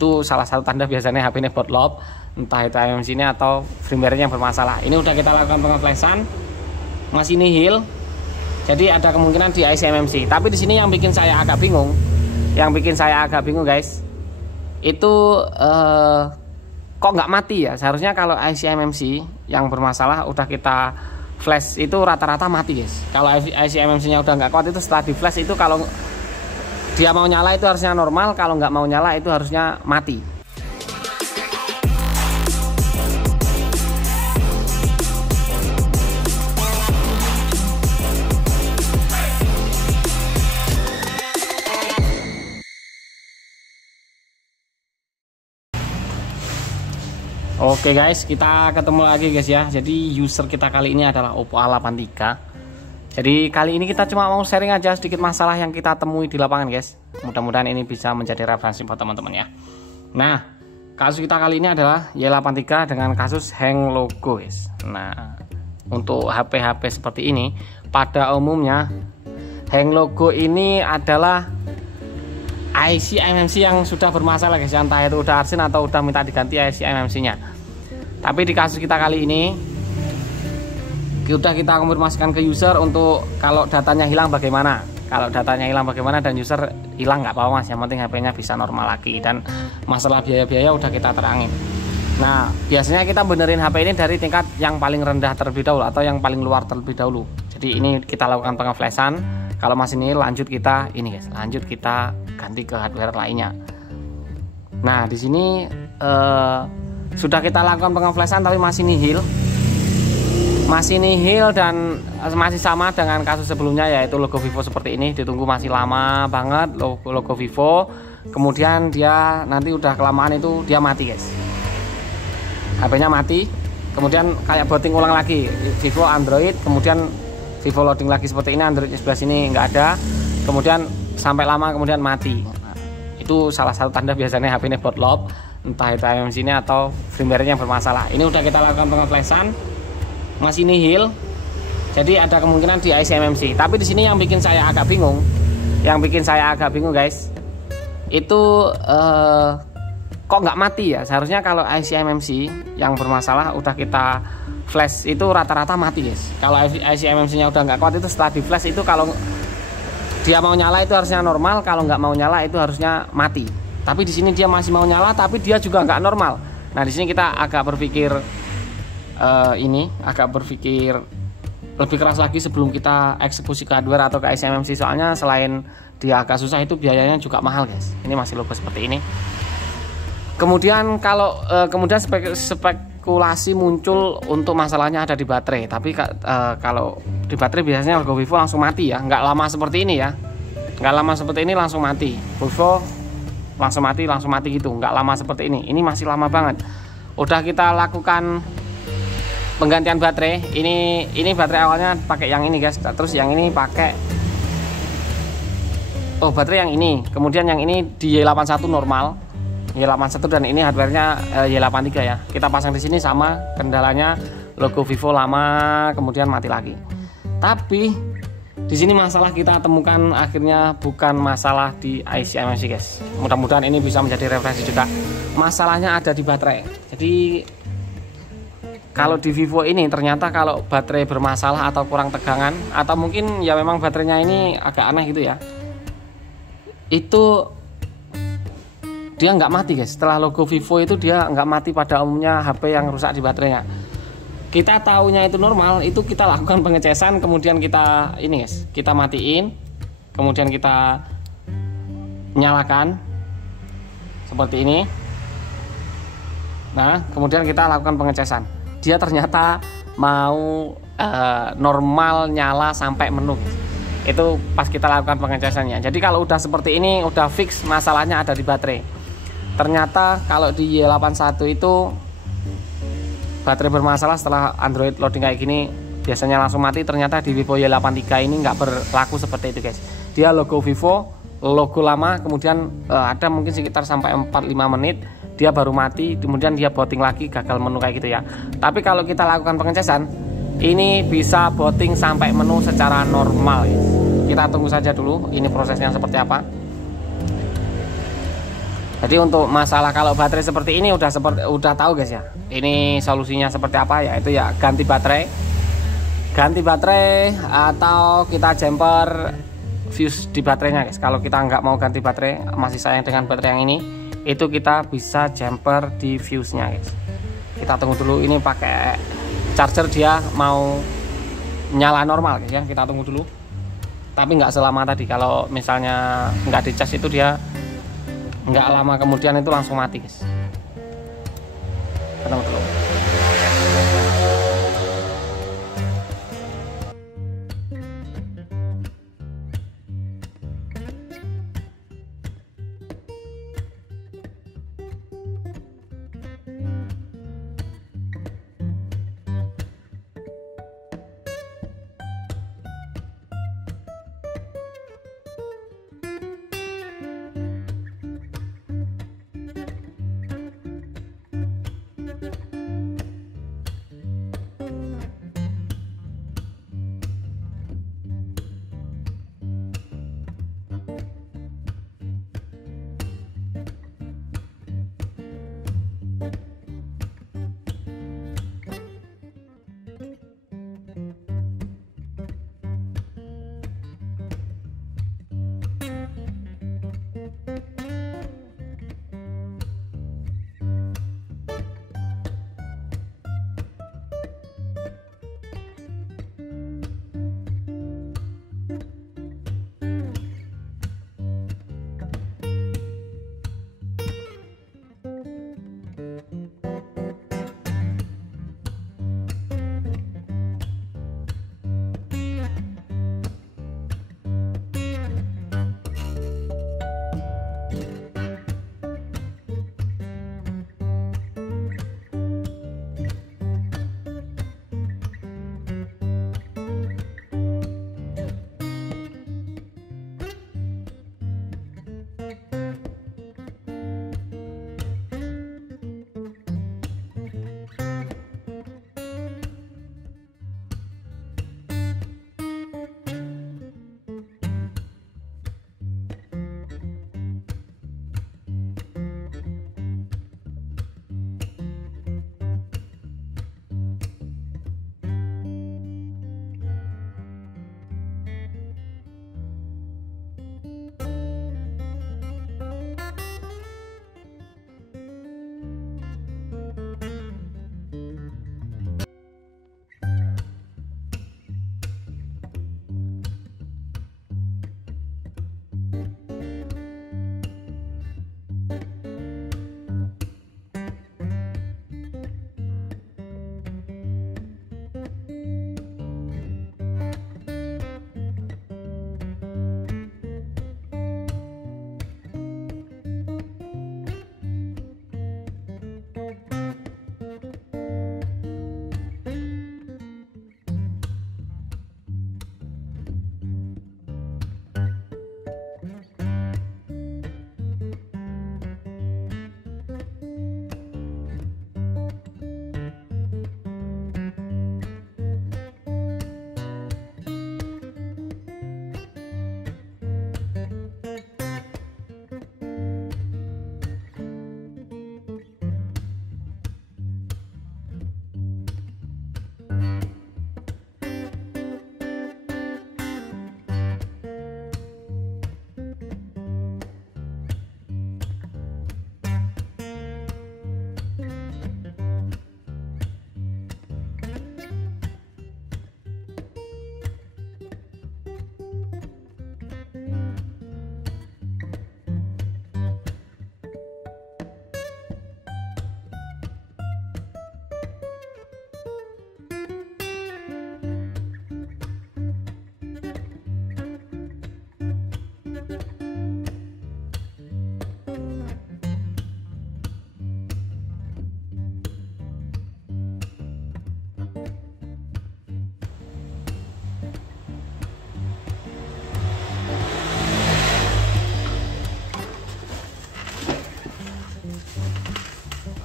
itu salah satu tanda biasanya HP ini bootloop, entah itu IMMC-nya atau firmware-nya yang bermasalah. Ini udah kita lakukan pengeflashan, masih nihil. Jadi ada kemungkinan di IC IMMC. Tapi di sini yang bikin saya agak bingung, guys, itu kok nggak mati ya? Seharusnya kalau IC IMMC yang bermasalah udah kita flash itu rata-rata mati, guys. Kalau IC IMMC-nya udah nggak kuat itu setelah di flash itu kalau dia mau nyala itu harusnya normal, kalau nggak mau nyala itu harusnya mati. Oke guys, kita ketemu lagi guys ya. Jadi user kita kali ini adalah Oppo A83. Jadi kali ini kita cuma mau sharing aja sedikit masalah yang kita temui di lapangan guys. Mudah-mudahan ini bisa menjadi referensi buat teman-teman ya. Nah, kasus kita kali ini adalah Y83 dengan kasus hang logo guys. Nah, untuk HP-HP seperti ini pada umumnya hang logo ini adalah IC IMMC yang sudah bermasalah guys, entah itu udah arsin atau udah minta diganti IC IMMC-nya. Tapi di kasus kita kali ini sudah kita konfirmasikan ke user untuk kalau datanya hilang bagaimana. Kalau datanya hilang bagaimana dan user hilang nggak apa-apa mas, yang penting HP-nya bisa normal lagi, dan masalah biaya-biaya udah kita terangin. Nah, biasanya kita benerin HP ini dari tingkat yang paling rendah terlebih dahulu atau yang paling luar terlebih dahulu. Jadi ini kita lakukan pengeflashan. Kalau masih nihil lanjut kita ini guys, lanjut kita ganti ke hardware lainnya. Nah, di sini sudah kita lakukan pengeflashan tapi masih nihil. Dan masih sama dengan kasus sebelumnya, yaitu logo Vivo seperti ini. Ditunggu masih lama banget logo Vivo. Kemudian dia nanti udah kelamaan itu dia mati guys, HP-nya mati. Kemudian kayak booting ulang lagi Vivo Android, kemudian Vivo loading lagi seperti ini, Android sebelah sini nggak ada, kemudian sampai lama kemudian mati. Nah, itu salah satu tanda biasanya HP ini bootloop, entah itu IMMC-nya atau firmware-nya yang bermasalah. Ini udah kita lakukan pengeflashan, masih nihil. Jadi ada kemungkinan di IC IMMC. Tapi di sini yang bikin saya agak bingung, guys, itu kok nggak mati ya? Seharusnya kalau IC IMMC yang bermasalah udah kita flash itu rata-rata mati guys. Kalau IC IMMC-nya udah nggak kuat itu setelah di flash itu kalau dia mau nyala itu harusnya normal, kalau nggak mau nyala itu harusnya mati. Tapi di sini dia masih mau nyala, tapi dia juga nggak normal. Nah, di sini kita agak berpikir lebih keras lagi sebelum kita eksekusi ke hardware atau ke IC IMMC, soalnya selain dia agak susah itu biayanya juga mahal guys. Ini masih logo seperti ini. Kemudian kalau kemudian spekulasi muncul untuk masalahnya ada di baterai. Tapi kalau di baterai biasanya logo Vivo langsung mati ya, nggak lama seperti ini ya, nggak lama seperti ini langsung mati. Vivo langsung mati gitu, nggak lama seperti ini. Ini masih lama banget. Udah kita lakukan penggantian baterai. Ini baterai awalnya pakai yang ini guys, terus yang ini pakai baterai yang ini, kemudian yang ini di Y81 normal, Y81, dan ini hardwarenya Y83 ya. Kita pasang di sini sama, kendalanya logo Vivo lama kemudian mati lagi. Tapi di sini masalah kita temukan akhirnya bukan masalah di IC IMMC guys. Mudah-mudahan ini bisa menjadi referensi juga. Masalahnya ada di baterai. Jadi kalau di Vivo ini ternyata kalau baterai bermasalah atau kurang tegangan, atau mungkin ya memang baterainya ini agak aneh gitu ya, itu dia nggak mati guys. Setelah logo Vivo itu dia nggak mati pada umumnya HP yang rusak di baterainya. Kita tahunya itu normal, itu kita lakukan pengecasan, kemudian kita ini guys, kita matiin, kemudian kita nyalakan seperti ini. Nah, kemudian kita lakukan pengecasan. Dia ternyata mau normal nyala sampai menu. Itu pas kita lakukan pengecasannya. Jadi kalau udah seperti ini udah fix masalahnya ada di baterai. Ternyata kalau di Y81 itu baterai bermasalah setelah Android loading kayak gini biasanya langsung mati. Ternyata di Vivo Y83 ini nggak berlaku seperti itu guys. Dia logo Vivo, logo lama, kemudian ada mungkin sekitar sampai 4-5 menit dia baru mati, kemudian dia booting lagi, gagal menu kayak gitu ya. Tapi kalau kita lakukan pengecasan, ini bisa booting sampai menu secara normal guys. Kita tunggu saja dulu ini prosesnya seperti apa. Jadi untuk masalah kalau baterai seperti ini udah tahu guys ya. Ini solusinya seperti apa, yaitu ya ganti baterai atau kita jumper fuse di baterainya guys. Kalau kita nggak mau ganti baterai, masih sayang dengan baterai yang ini, itu kita bisa jumper di fuse nya guys. Kita tunggu dulu, ini pakai charger dia mau nyala normal guys ya. Kita tunggu dulu, tapi nggak selama tadi. Kalau misalnya nggak dicas itu dia nggak lama kemudian itu langsung mati guys. Kita tunggu dulu.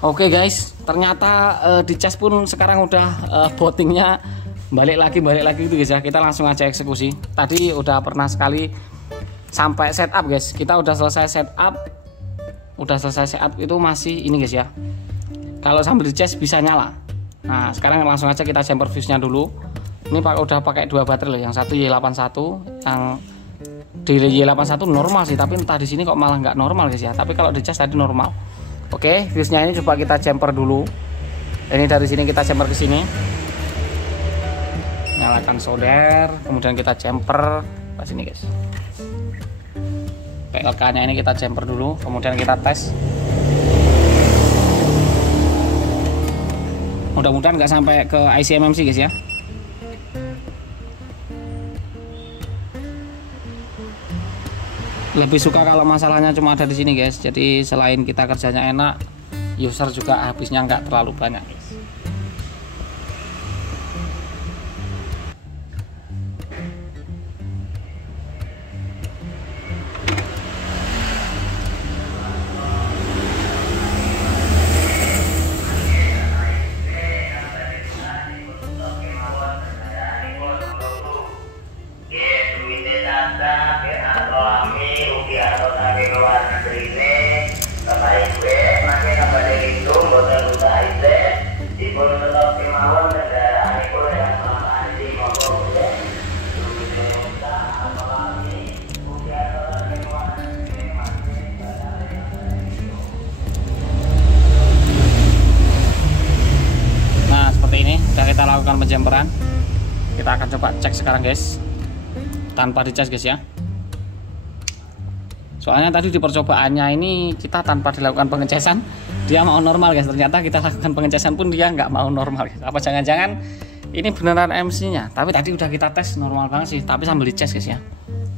Oke guys, ternyata di cas pun sekarang udah bootingnya balik lagi gitu guys ya. Kita langsung aja eksekusi. Tadi udah pernah sekali sampai setup guys. Kita udah selesai setup, udah selesai setup itu masih ini guys ya, kalau sambil dicas bisa nyala. Nah sekarang langsung aja kita jumper fuse-nya dulu. Ini udah pakai 2 baterai loh, yang satu Y81, yang di Y81 normal sih, tapi entah di sini kok malah nggak normal guys ya. Tapi kalau dicas tadi normal. Oke, fuse-nya ini coba kita jumper dulu. Ini dari sini kita jumper ke sini. Nyalakan solder, kemudian kita jumper ke sini guys. PLK-nya ini kita jumper dulu, kemudian kita tes. Mudah-mudahan nggak sampai ke IC MMC guys ya. Lebih suka kalau masalahnya cuma ada di sini guys. Jadi selain kita kerjanya enak, user juga habisnya nggak terlalu banyak guys. Nah seperti ini sudah kita lakukan penjemperan. Kita akan coba cek sekarang guys, tanpa dicas guys ya. Soalnya tadi di percobaannya ini kita tanpa dilakukan pengecasan dia mau normal guys. Ternyata kita lakukan pengecasan pun dia nggak mau normal guys. Apa jangan-jangan ini beneran MC nya. Tapi tadi udah kita tes normal banget sih, tapi sambil dicas guys ya.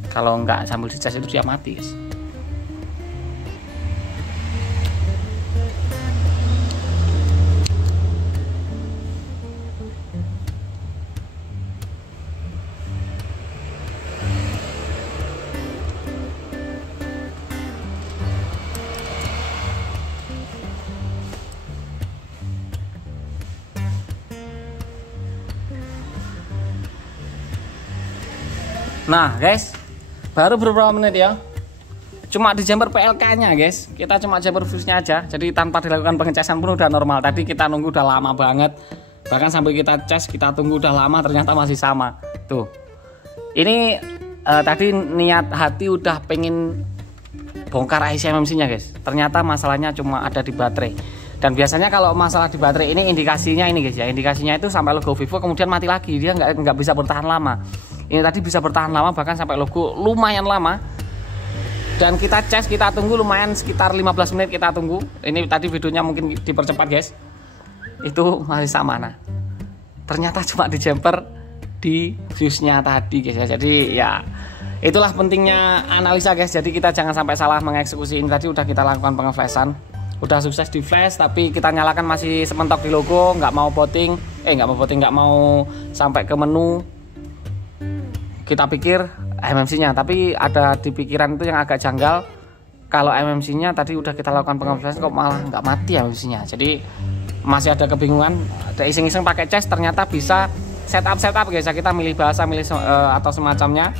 Kalau nggak sambil dicas itu dia mati guys. Nah guys, baru beberapa menit ya, cuma di jumper PLK nya guys. Kita cuma jumper fuse nya aja, jadi tanpa dilakukan pengecasan pun udah normal. Tadi kita nunggu udah lama banget, bahkan sampai kita cas, kita tunggu udah lama, ternyata masih sama. Tuh, ini tadi niat hati udah pengen bongkar IC MMC nya guys. Ternyata masalahnya cuma ada di baterai. Dan biasanya kalau masalah di baterai ini indikasinya ini guys ya, indikasinya itu sampai logo Vivo kemudian mati lagi, dia nggak bisa bertahan lama. Ini tadi bisa bertahan lama, bahkan sampai logo lumayan lama. Dan kita cas, kita tunggu lumayan sekitar 15 menit kita tunggu. Ini tadi videonya mungkin dipercepat guys. Itu masih sama. Nah, ternyata cuma di jumper di fuse-nya tadi guys ya. Jadi ya itulah pentingnya analisa guys. Jadi kita jangan sampai salah mengeksekusi. Ini tadi udah kita lakukan pengeflashan, udah sukses di flash, tapi kita nyalakan masih sementok di logo, nggak mau voting, nggak mau sampai ke menu. Kita pikir MMC-nya, tapi ada di pikiran itu yang agak janggal. Kalau MMC-nya tadi udah kita lakukan pengeflashan kok malah nggak mati MMC-nya. Jadi masih ada kebingungan. Ada iseng-iseng pakai cas, ternyata bisa setup guys. Kita milih bahasa, atau semacamnya.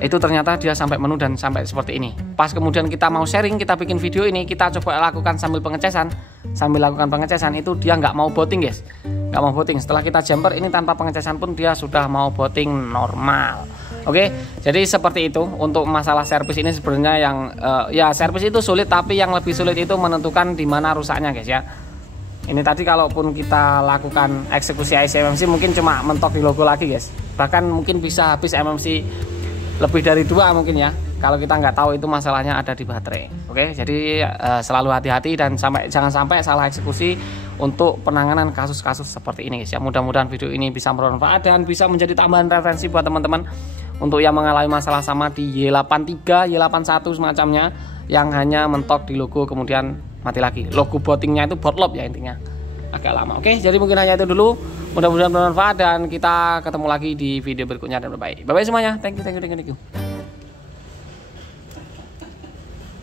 Itu ternyata dia sampai menu dan sampai seperti ini. Pas kemudian kita mau sharing, kita bikin video ini, kita coba lakukan sambil pengecasan. Sambil lakukan pengecasan itu dia nggak mau voting guys, nggak mau voting. Setelah kita jumper ini tanpa pengecasan pun dia sudah mau voting normal. Oke, jadi seperti itu untuk masalah servis ini. Sebenarnya yang ya servis itu sulit, tapi yang lebih sulit itu menentukan di mana rusaknya guys ya. Ini tadi kalaupun kita lakukan eksekusi IC MMC mungkin cuma mentok di logo lagi guys, bahkan mungkin bisa habis MMC lebih dari 2 mungkin ya, kalau kita nggak tahu itu masalahnya ada di baterai. Oke, jadi selalu hati-hati dan jangan sampai salah eksekusi untuk penanganan kasus-kasus seperti ini guys ya. Mudah-mudahan video ini bisa bermanfaat dan bisa menjadi tambahan referensi buat teman-teman untuk yang mengalami masalah sama di Y83, Y81 semacamnya, yang hanya mentok di logo kemudian mati lagi. Logo bootingnya itu bootloop ya, intinya agak lama. Oke, jadi mungkin hanya itu dulu. Mudah-mudahan bermanfaat dan kita ketemu lagi di video berikutnya dan bye-bye. Bye-bye semuanya. Thank you.